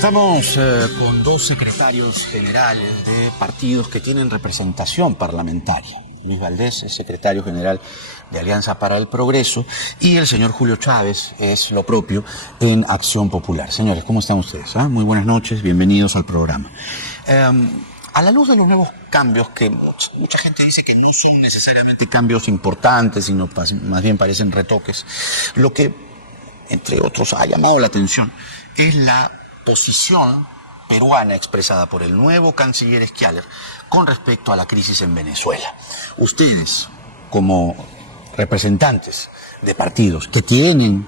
Estamos con dos secretarios generales de partidos que tienen representación parlamentaria. Luis Valdés es secretario general de Alianza para el Progreso y el señor Julio Chávez es lo propio en Acción Popular. Señores, ¿cómo están ustedes? Muy buenas noches, bienvenidos al programa. A la luz de los nuevos cambios, que mucha gente dice que no son necesariamente cambios importantes, sino más bien parecen retoques, lo que, entre otros, ha llamado la atención es la posición peruana expresada por el nuevo canciller Schialer con respecto a la crisis en Venezuela. Ustedes, como representantes de partidos que tienen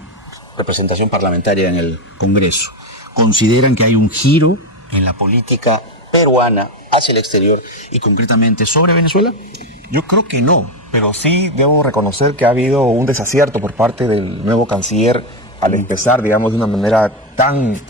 representación parlamentaria en el Congreso, ¿consideran que hay un giro en la política peruana hacia el exterior y concretamente sobre Venezuela? Yo creo que no, pero sí debo reconocer que ha habido un desacierto por parte del nuevo canciller al empezar, digamos, de una manera tan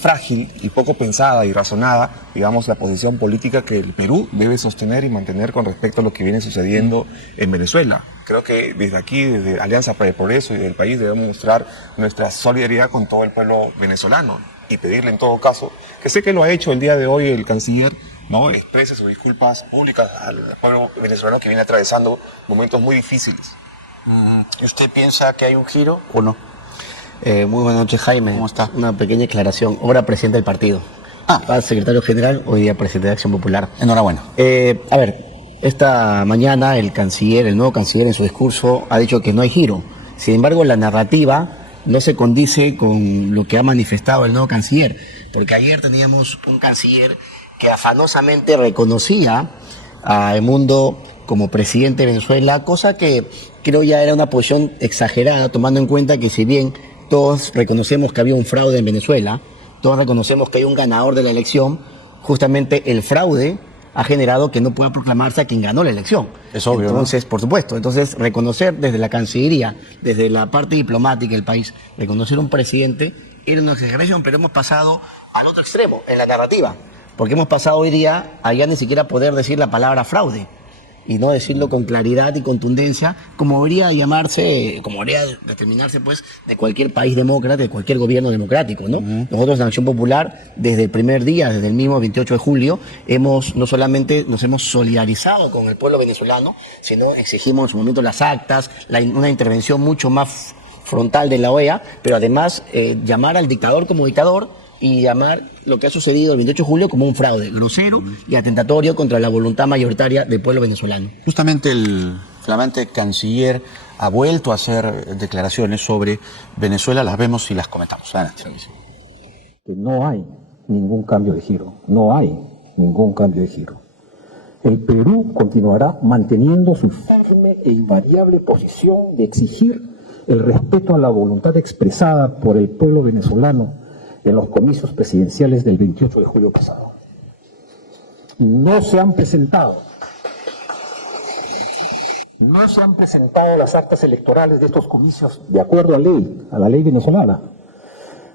frágil y poco pensada y razonada, digamos, la posición política que el Perú debe sostener y mantener con respecto a lo que viene sucediendo en Venezuela. Creo que desde aquí, desde Alianza para el Progreso y del país, debemos mostrar nuestra solidaridad con todo el pueblo venezolano y pedirle en todo caso, que sé que lo ha hecho el día de hoy el canciller, ¿no?, exprese sus disculpas públicas al pueblo venezolano que viene atravesando momentos muy difíciles. ¿Y usted piensa que hay un giro o no? Muy buenas noches, Jaime. ¿Cómo está? Una pequeña aclaración. Ahora presidente del partido. Secretario general, hoy día presidente de Acción Popular. Enhorabuena. A ver, esta mañana el nuevo canciller en su discurso ha dicho que no hay giro. Sin embargo, la narrativa no se condice con lo que ha manifestado el nuevo canciller. Porque ayer teníamos un canciller que afanosamente reconocía a Edmundo como presidente de Venezuela, cosa que creo ya era una posición exagerada, tomando en cuenta que si bien todos reconocemos que había un fraude en Venezuela, todos reconocemos que hay un ganador de la elección, justamente el fraude ha generado que no pueda proclamarse a quien ganó la elección. Es obvio, entonces, ¿no? Por supuesto, entonces reconocer desde la Cancillería, desde la parte diplomática del país, reconocer un presidente era una exageración, pero hemos pasado al otro extremo, en la narrativa, porque hemos pasado hoy día a ya ni siquiera poder decir la palabra fraude, y no decirlo con claridad y contundencia, como debería llamarse, como debería determinarse, pues, de cualquier país demócrata, de cualquier gobierno democrático, ¿no? Nosotros en Acción Popular, desde el primer día, desde el mismo 28 de julio, no solamente nos hemos solidarizado con el pueblo venezolano, sino exigimos en su momento las actas, una intervención mucho más frontal de la OEA, pero además llamar al dictador como dictador, y llamar lo que ha sucedido el 28 de julio como un fraude grosero y atentatorio contra la voluntad mayoritaria del pueblo venezolano. Justamente el flamante canciller ha vuelto a hacer declaraciones sobre Venezuela, las vemos y las comentamos. Adelante. No hay ningún cambio de giro, no hay ningún cambio de giro. El Perú continuará manteniendo su firme e invariable posición de exigir el respeto a la voluntad expresada por el pueblo venezolano en los comicios presidenciales del 28 de julio pasado. No se han presentado las actas electorales de estos comicios de acuerdo a la ley venezolana,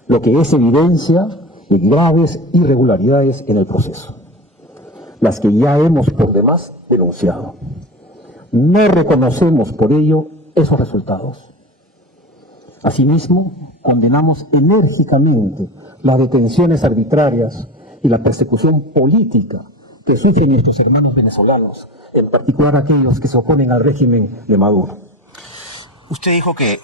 lo que es evidencia de graves irregularidades en el proceso, las que ya hemos por demás denunciado. No reconocemos por ello esos resultados. Asimismo, condenamos enérgicamente las detenciones arbitrarias y la persecución política que sufren nuestros hermanos venezolanos, en particular aquellos que se oponen al régimen de Maduro. Usted dijo que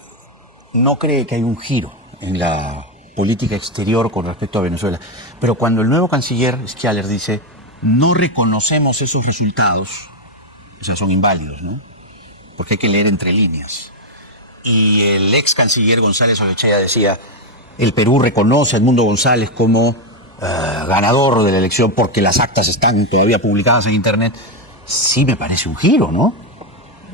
no cree que hay un giro en la política exterior con respecto a Venezuela, pero cuando el nuevo canciller Schialer dice no reconocemos esos resultados, o sea, son inválidos, ¿no? Porque hay que leer entre líneas. Y el ex canciller González Olechea decía, el Perú reconoce a Edmundo González como ganador de la elección porque las actas están todavía publicadas en internet. Sí me parece un giro, ¿no?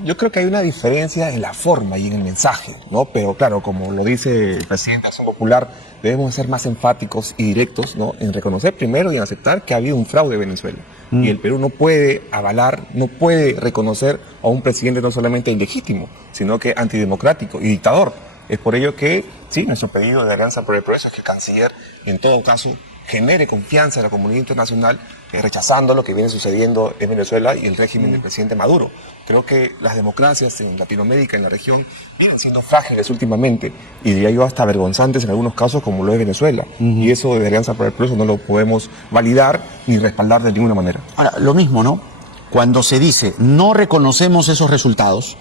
Yo creo que hay una diferencia en la forma y en el mensaje, ¿no? Pero claro, como lo dice el presidente de Acción Popular, debemos ser más enfáticos y directos, ¿no?, en reconocer primero y en aceptar que ha habido un fraude en Venezuela. Y el Perú no puede avalar, no puede reconocer a un presidente no solamente ilegítimo, sino que antidemocrático y dictador. Es por ello que, sí, nuestro pedido de Alianza por el Progreso es que el canciller, en todo caso, genere confianza en la comunidad internacional, rechazando lo que viene sucediendo en Venezuela y el régimen del presidente Maduro. Creo que las democracias en Latinoamérica, en la región, vienen siendo frágiles últimamente y diría yo hasta vergonzantes en algunos casos, como lo es Venezuela. Y eso de Alianza para el Progreso no lo podemos validar ni respaldar de ninguna manera. Ahora, lo mismo, ¿no? Cuando se dice no reconocemos esos resultados,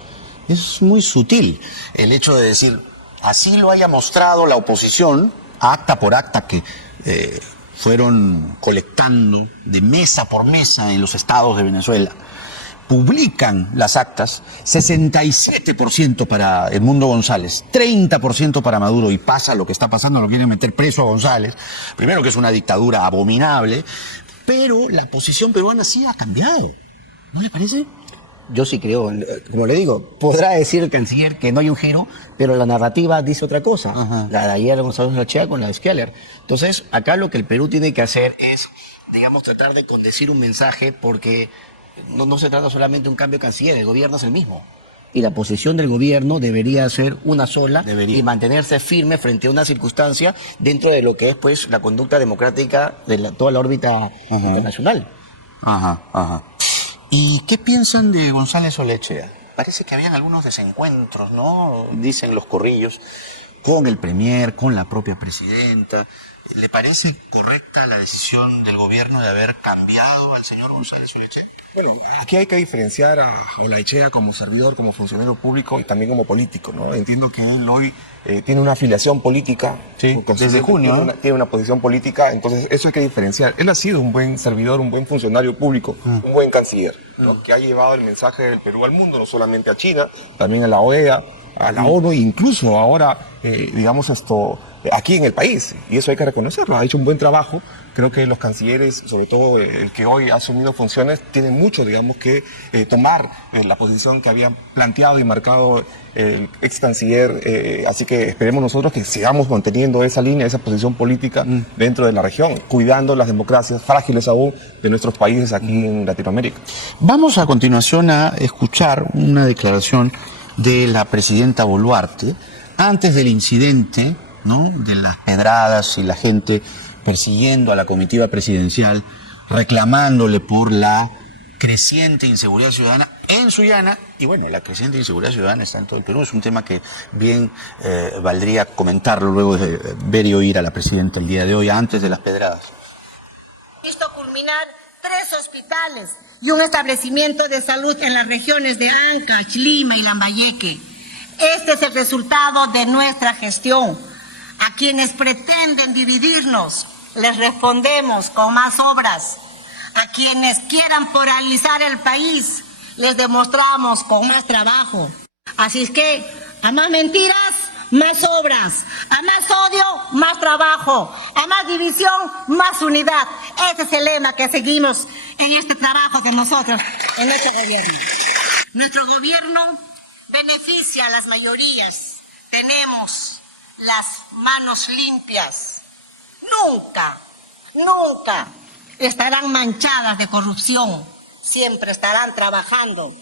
es muy sutil el hecho de decir, así lo haya mostrado la oposición, acta por acta que fueron colectando de mesa por mesa en los estados de Venezuela. Publican las actas, 67% para Edmundo González, 30% para Maduro, y pasa lo que está pasando, lo quieren meter preso a González, primero que es una dictadura abominable, pero la posición peruana sí ha cambiado, ¿no le parece? Yo sí creo, como le digo, podrá decir el canciller que no hay un giro, pero la narrativa dice otra cosa. Ajá. La de ayer Gonzalo Urachea con la de Skeller. Entonces, acá lo que el Perú tiene que hacer es, digamos, tratar de condecir un mensaje, porque no se trata solamente de un cambio de canciller, el gobierno es el mismo. Y la posición del gobierno debería ser una sola y mantenerse firme frente a una circunstancia dentro de lo que es, pues, la conducta democrática de toda la órbita internacional. Ajá, ajá. ¿Y qué piensan de González Olechea? Parece que habían algunos desencuentros, ¿no? Dicen los corrillos, con el premier, con la propia presidenta. ¿Le parece correcta la decisión del gobierno de haber cambiado al señor González Olechea? Bueno, aquí hay que diferenciar a Olechea como servidor, como funcionario público y también como político, ¿no? Entiendo que él hoy tiene una afiliación política. Sí, desde junio. Tiene una posición política, entonces eso hay que diferenciar. Él ha sido un buen servidor, un buen funcionario público, un buen canciller, ¿no? Que ha llevado el mensaje del Perú al mundo, no solamente a China, también a la OEA, a la ONU, e incluso ahora, digamos, aquí en el país. Y eso hay que reconocerlo, ha hecho un buen trabajo. Creo que los cancilleres, sobre todo el que hoy ha asumido funciones, tienen mucho, digamos, que tomar la posición que había planteado y marcado el ex canciller. Así que esperemos nosotros que sigamos manteniendo esa línea, esa posición política dentro de la región, cuidando las democracias frágiles aún de nuestros países aquí en Latinoamérica. Vamos a continuación a escuchar una declaración de la presidenta Boluarte antes del incidente, ¿no?, de las pedradas y la gente persiguiendo a la comitiva presidencial, reclamándole por la creciente inseguridad ciudadana en Sullana. Y bueno, la creciente inseguridad ciudadana está en todo el Perú. Es un tema que bien valdría comentarlo luego de ver y oír a la presidenta el día de hoy, antes de las pedradas. Visto culminar 3 hospitales y un establecimiento de salud en las regiones de Ancash, Lima y Lambayeque. Este es el resultado de nuestra gestión. A quienes pretenden dividirnos, les respondemos con más obras. A quienes quieran polarizar el país, les demostramos con más trabajo. Así es que, a más mentiras, más obras. A más odio, más trabajo. A más división, más unidad. Ese es el lema que seguimos en este trabajo de nosotros, en nuestro gobierno. Nuestro gobierno beneficia a las mayorías. Tenemos las manos limpias. Nunca estarán manchadas de corrupción. Siempre estarán trabajando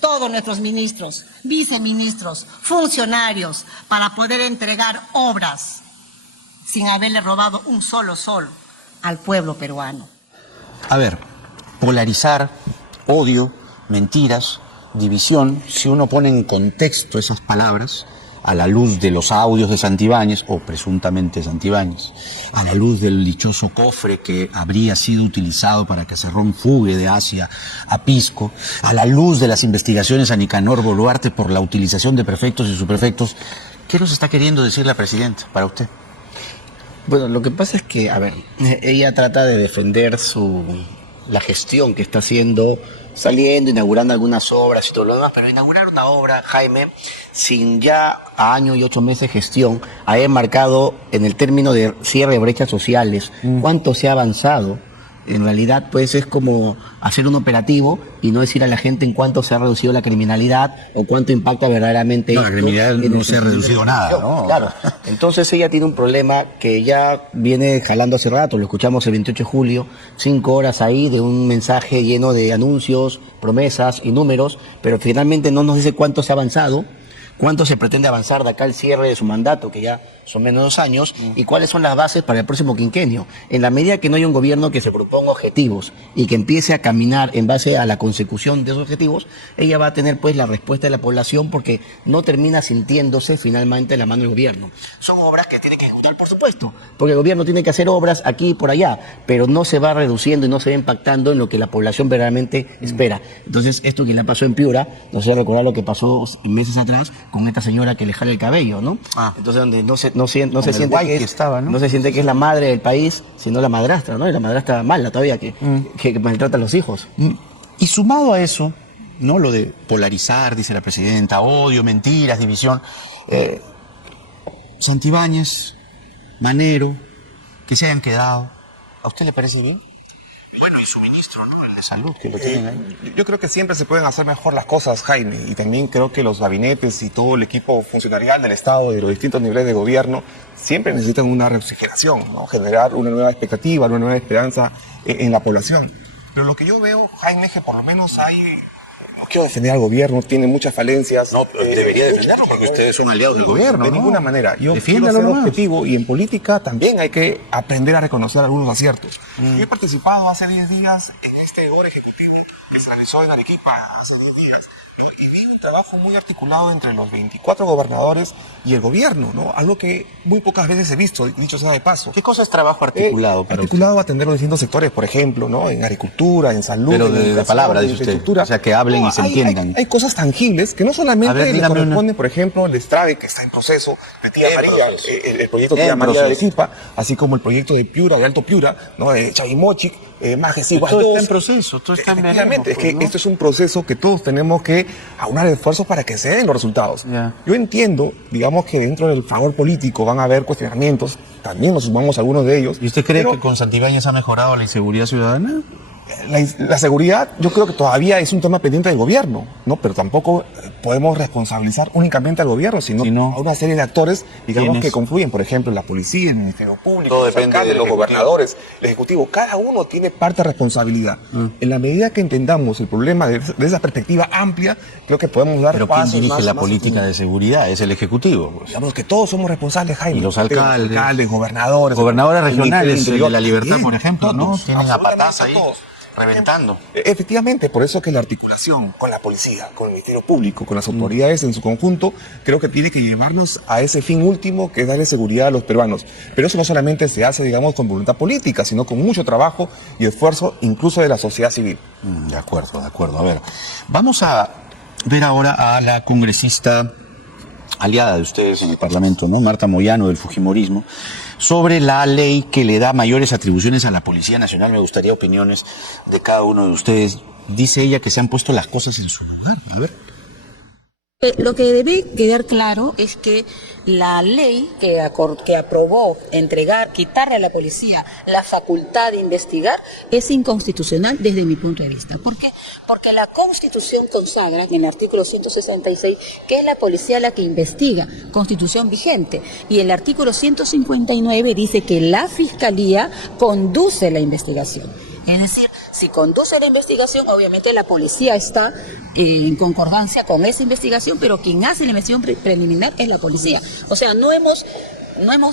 todos nuestros ministros, viceministros, funcionarios, para poder entregar obras sin haberle robado un solo sol al pueblo peruano. A ver, polarizar, odio, mentiras, división, si uno pone en contexto esas palabras, a la luz de los audios de Santibáñez, o presuntamente Santibáñez, a la luz del dichoso cofre que habría sido utilizado para que Cerrón fugue de Asia a Pisco, a la luz de las investigaciones a Nicanor Boluarte por la utilización de prefectos y subprefectos, ¿qué nos está queriendo decir la presidenta para usted? Bueno, lo que pasa es que, a ver, ella trata de defender la gestión que está haciendo, saliendo, inaugurando algunas obras y todo lo demás, pero inaugurar una obra, Jaime, sin ya a año y 8 meses de gestión, haber marcado en el término de cierre de brechas sociales, cuánto se ha avanzado, en realidad pues es como hacer un operativo y no decir a la gente en cuánto se ha reducido la criminalidad o cuánto impacta verdaderamente No, la criminalidad no se ha reducido nada, ¿no? Claro, entonces ella tiene un problema que ya viene jalando hace rato, lo escuchamos el 28 de julio, 5 horas ahí de un mensaje lleno de anuncios, promesas y números, pero finalmente no nos dice cuánto se ha avanzado, cuánto se pretende avanzar de acá al cierre de su mandato, que ya son menos de 2 años, y cuáles son las bases para el próximo quinquenio. En la medida que no haya un gobierno que se proponga objetivos y que empiece a caminar en base a la consecución de esos objetivos, ella va a tener pues la respuesta de la población, porque no termina sintiéndose finalmente en la mano del gobierno. Son obras que tiene que ejecutar, por supuesto, porque el gobierno tiene que hacer obras aquí y por allá, pero no se va reduciendo y no se va impactando en lo que la población verdaderamente espera. Entonces, esto que le pasó en Piura, no sé recordar lo que pasó meses atrás con esta señora que le jala el cabello, ¿no? Entonces, donde no se siente no se siente que es la madre del país, sino la madrastra, ¿no? Y la madrastra mala todavía, que maltrata a los hijos. Y sumado a eso, ¿no? Lo de polarizar, dice la presidenta, odio, mentiras, división. Santibáñez, Manero, que se hayan quedado, ¿a usted le parece bien? Bueno, y su ministro, ¿no? El de salud, que lo tienen ahí. Yo creo que siempre se pueden hacer mejor las cosas, Jaime, y también creo que los gabinetes y todo el equipo funcionarial del Estado y de los distintos niveles de gobierno siempre necesitan una reoxigenación, ¿no? Generar una nueva expectativa, una nueva esperanza en la población. Pero lo que yo veo, Jaime, es que por lo menos hay... No quiero defender al gobierno, tiene muchas falencias. No, pero debería defenderlo porque ustedes son aliados del gobierno, de ¿no? ninguna manera. Yo quiero Defiéndalo ser nomás. objetivo, y en política también hay que aprender a reconocer algunos aciertos. Yo he participado hace 10 días en este hora ejecutivo que se realizó en Arequipa hace 10 días, ¿no? Y vi un trabajo muy articulado entre los 24 gobernadores y el gobierno, ¿no? Algo que muy pocas veces he visto, dicho sea de paso. ¿Qué cosa es trabajo articulado para Articulado a atender los distintos sectores, por ejemplo, ¿no? En agricultura, en salud, Pero en de educación, palabra, en dice usted. infraestructura. O sea, que hablen y se entiendan. Hay cosas tangibles que no A solamente ver, le dígame una. corresponden, por ejemplo, el Destrave, que está en proceso, de Tía En María, proceso. el proyecto Tía En María de proceso. Arequipa, así como el proyecto de Piura, de Alto Piura, ¿no? De Chavimochic, Majesiguas Todo 2. está en proceso, todo está en Efectivamente, veremos, es que pues, ¿no? esto es un proceso que todos tenemos que aunar esfuerzos para que se den los resultados. Ya. Yo entiendo, digamos, que dentro del favor político van a haber cuestionamientos, también nos sumamos a algunos de ellos. ¿Y usted cree pero que con Santibáñez ha mejorado la inseguridad ciudadana? la seguridad yo creo que todavía es un tema pendiente del gobierno, ¿no? Pero tampoco podemos responsabilizar únicamente al gobierno, sino a una serie de actores, digamos, ¿Quiénes? que confluyen, por ejemplo, la policía, el Ministerio Público, Todo los depende alcaldes, del los Ejecutivo. gobernadores, el Ejecutivo. Cada uno tiene parte de responsabilidad. En la medida que entendamos el problema de esa perspectiva amplia, creo que podemos dar Pero ¿quién pasos dirige más- la más- política de seguridad? Es el Ejecutivo, pues. Digamos que todos somos responsables, Jaime. Y los alcaldes. Gobernadores. Gobernadores el Ministerio regionales del Interior, de la Libertad, también, por ejemplo, ¿no? todos, Tienen a absolutamente patas ahí, todos. reventando. Efectivamente, por eso que la articulación con la policía, con el Ministerio Público, con las autoridades en su conjunto, creo que tiene que llevarnos a ese fin último, que es darle seguridad a los peruanos. Pero eso no solamente se hace, digamos, con voluntad política, sino con mucho trabajo y esfuerzo, incluso de la sociedad civil. De acuerdo, de acuerdo. A ver, vamos a ver ahora a la congresista aliada de ustedes en el Parlamento, ¿no? Marta Moyano, del Fujimorismo, sobre la ley que le da mayores atribuciones a la Policía Nacional. Me gustaría opiniones de cada uno de ustedes. Dice ella que se han puesto las cosas en su lugar. A ver. Lo que debe quedar claro es que la ley que aprobó quitarle a la policía la facultad de investigar es inconstitucional desde mi punto de vista. ¿Por qué? Porque la Constitución consagra en el artículo 166 que es la policía la que investiga, Constitución vigente, y el artículo 159 dice que la Fiscalía conduce la investigación. Es decir, si conduce la investigación, obviamente la policía está en concordancia con esa investigación, pero quien hace la investigación preliminar es la policía. O sea, no hemos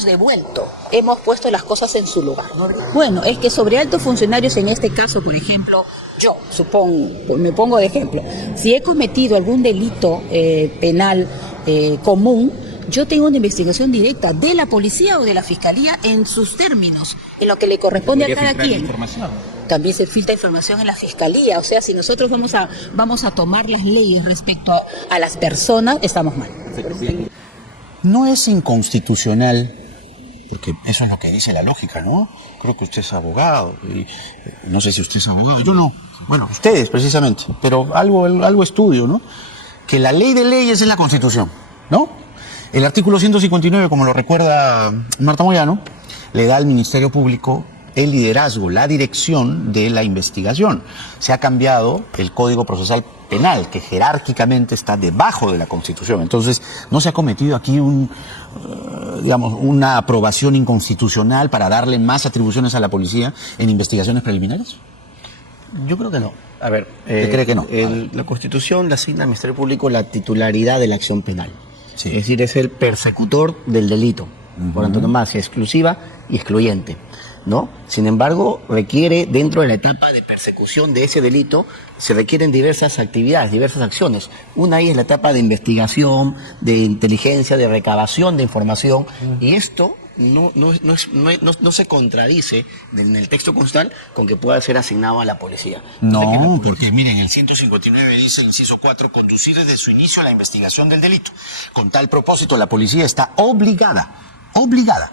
devuelto, hemos puesto las cosas en su lugar. Bueno, es que sobre altos funcionarios, en este caso, por ejemplo, yo supongo, me pongo de ejemplo, si he cometido algún delito penal común, yo tengo una investigación directa de la policía o de la fiscalía en sus términos, en lo que le corresponde a cada quien. También se filtra información en la fiscalía, o sea, si nosotros vamos a tomar las leyes respecto a las personas, estamos mal. No es inconstitucional, porque eso es lo que dice la lógica, ¿no? Creo que usted es abogado, y no sé si usted es abogado, yo no. Bueno, ustedes precisamente, pero algo estudio, ¿no? Que la ley de leyes es la Constitución, ¿no? El artículo 159, como lo recuerda Marta Moyano, le da al Ministerio Público el liderazgo, la dirección de la investigación. Se ha cambiado el Código Procesal Penal, que jerárquicamente está debajo de la Constitución. Entonces, ¿no se ha cometido aquí una aprobación inconstitucional para darle más atribuciones a la policía en investigaciones preliminares? Yo creo que no. A ver, ¿Usted cree que no? La Constitución le asigna al Ministerio Público la titularidad de la acción penal. Sí. Es decir, es el persecutor del delito, por antonomasia, exclusiva y excluyente, ¿no? Sin embargo, requiere, dentro de la etapa de persecución de ese delito, se requieren diversas actividades, diversas acciones. Una ahí es la etapa de investigación, de inteligencia, de recabación de información, y esto no se contradice en el texto constitucional con que pueda ser asignado a la policía. No, porque miren, el 159 dice, inciso 4, conducir desde su inicio la investigación del delito. Con tal propósito, la policía está obligada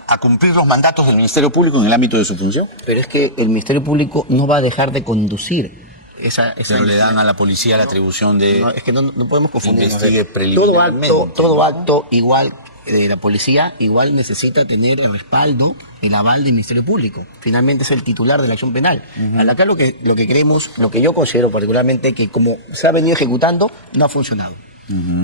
a cumplir los mandatos del Ministerio Público en el ámbito de su función. Pero es que el Ministerio Público no va a dejar de conducir esa Pero le dan a la policía la atribución de... No, es que no podemos confundir. Investigue preliminarmente. Todo acto igual de la policía igual necesita tener el respaldo, el aval del Ministerio Público. Finalmente es el titular de la acción penal. Acá lo que creemos, lo que yo considero particularmente, que como se ha venido ejecutando, no ha funcionado.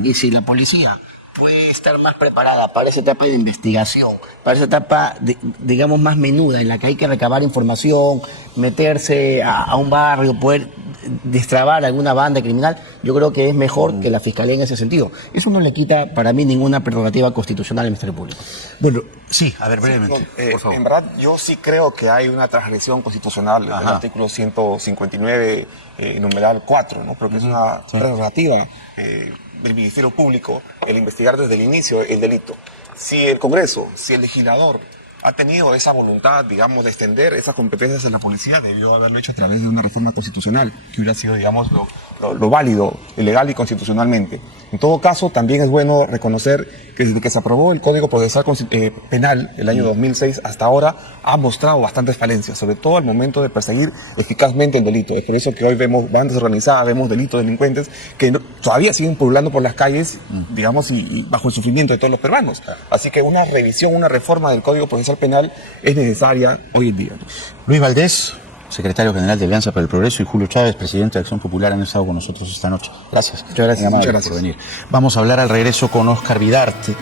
Y si la policía puede estar más preparada para esa etapa de investigación, para esa etapa, digamos, más menuda, en la que hay que recabar información, meterse a un barrio, poder destrabar alguna banda criminal, yo creo que es mejor que la Fiscalía en ese sentido. Eso no le quita para mí ninguna prerrogativa constitucional al Ministerio Público. Bueno, sí, a ver, brevemente, por favor. En verdad, yo sí creo que hay una transgresión constitucional del artículo 159, numeral 4, ¿no? Creo que es una prerrogativa del Ministerio Público el investigar desde el inicio el delito. Si el Congreso, si el legislador ha tenido esa voluntad, digamos, de extender esas competencias en la policía, debió haberlo hecho a través de una reforma constitucional, que hubiera sido, digamos, lo válido, legal y constitucionalmente. En todo caso, también es bueno reconocer que desde que se aprobó el Código Procesal Penal el año 2006 hasta ahora ha mostrado bastantes falencias, sobre todo al momento de perseguir eficazmente el delito. Es por eso que hoy vemos bandas organizadas, vemos delitos, delincuentes que todavía siguen pululando por las calles, digamos, y bajo el sufrimiento de todos los peruanos. Así que una revisión, una reforma del Código Procesal Penal es necesaria hoy en día. Luis Valdés, secretario general de Alianza para el Progreso, y Julio Chávez, presidente de Acción Popular, han estado con nosotros esta noche. Gracias. Muchas gracias. Por venir. Vamos a hablar al regreso con Oscar Vidarte.